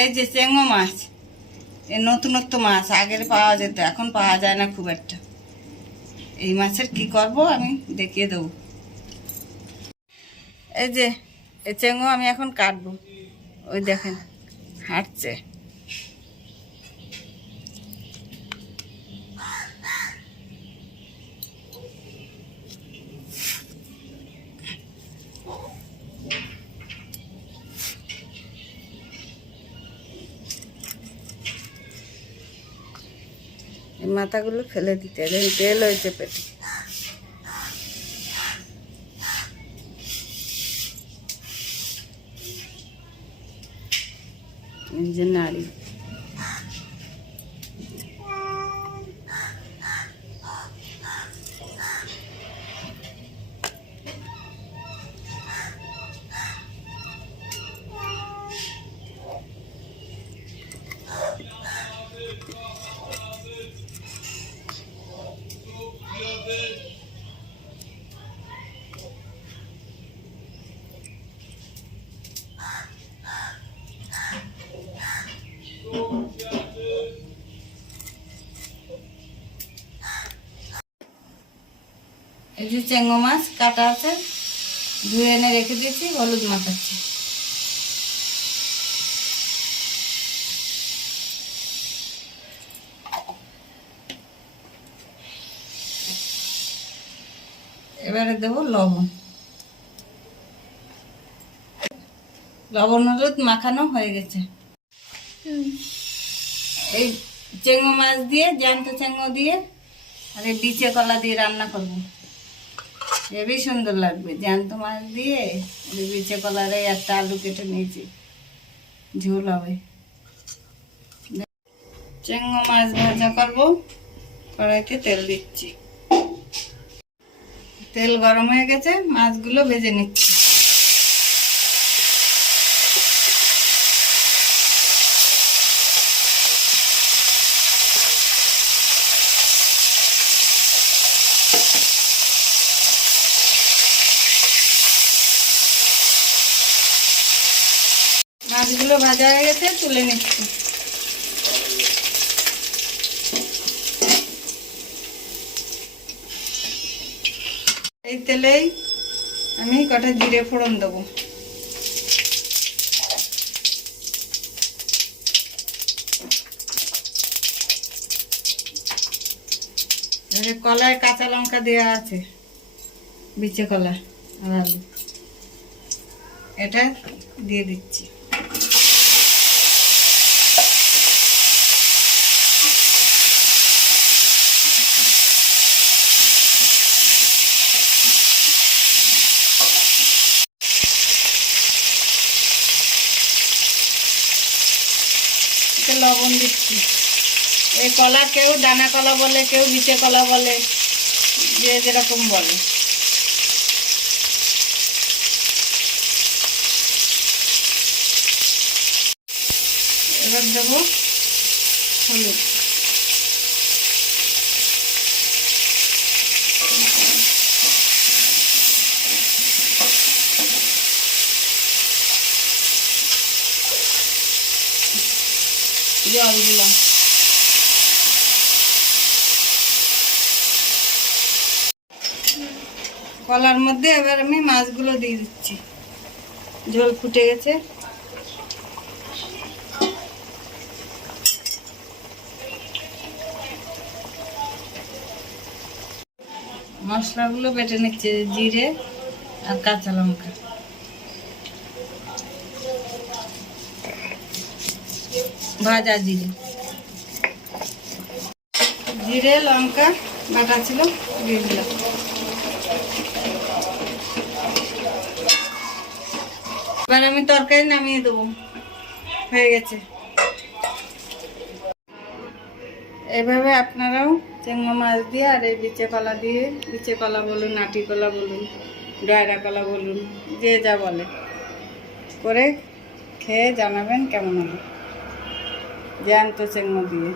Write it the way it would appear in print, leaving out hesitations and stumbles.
এই যে চেঙ্গো মাছ, এই নতুনত্ব মাছ, আগের পাওয়া যেত, এখন পাওয়া যায় না খুব একটা। এই মাছের কি করব আমি দেখিয়ে দেবো। এই যে এই চেঙ্গো আমি এখন কাটবো। ওই দেখেন হাঁটছে। এই মাথাগুলো ফেলে দিতে, তেল হয়েছে পেটে। এই যে নাড়ি, এই যে চেঙ্গো মাছ কাটা আছে, ধুয়ে এনে রেখে দিয়েছি, হলুদ মাখাচ্ছি। এবারে দেবো লবণ। লবণ হলুদ মাখানো হয়ে গেছে। এই চেঙ্গো মাছ দিয়ে, জ্যান্ত চেঙ্গো দিয়ে আর এই বিচে কলা দিয়ে রান্না করবো, হেবি সুন্দর লাগবে। জ্যান্ত মাছ দিয়ে বিচে কলারে একটা আলু কেটে নিয়েছি, ঝোল হবে। চেঙ্গো মাছ ভাজা করবো, কড়াইতে তেল দিচ্ছি। তেল গরম হয়ে গেছে, মাছগুলো ভেজে নিচ্ছি। মাছগুলো ভাজা হয়ে গেছে, তুলে নিচ্ছি। এই তেলেই আমি কটা জিরে ফোড়ন দেবো। কলায় কাঁচা লঙ্কা দেওয়া আছে, বিচে কলা আর আলু, এটা দিয়ে দিচ্ছি। লবণ দিচ্ছি। এই কলা কেউ দানা কলা বলে, কেউ বিচে কলা বলে, যে যেরকম বলে। এবার দেবো হলুদ, জল দিলাম। কলার মধ্যে এবার আমি মাছগুলো দিয়ে দিচ্ছি। ঝোল ফুটে গেছে। মশলাগুলো বেটে নিচ্ছে, জিরে আর কাঁচা লঙ্কা। ভাজা জিরে, জিরে লঙ্কা বাটা ছিল, দিয়ে দিলাম। এবার আমি তরকারি নামিয়ে দেবো, হয়ে গেছে। এভাবে আপনারাও চেঙ্গা মাছ দিয়ে আর এই বিচে কলা দিয়ে, বিচে কলা বলুন, নাটি কলা বলুন, ডয়রা কলা বলুন, যে যা বলে, করে খেয়ে জানাবেন কেমন হবে জ্যান্ত চেঙ্গা দিয়ে।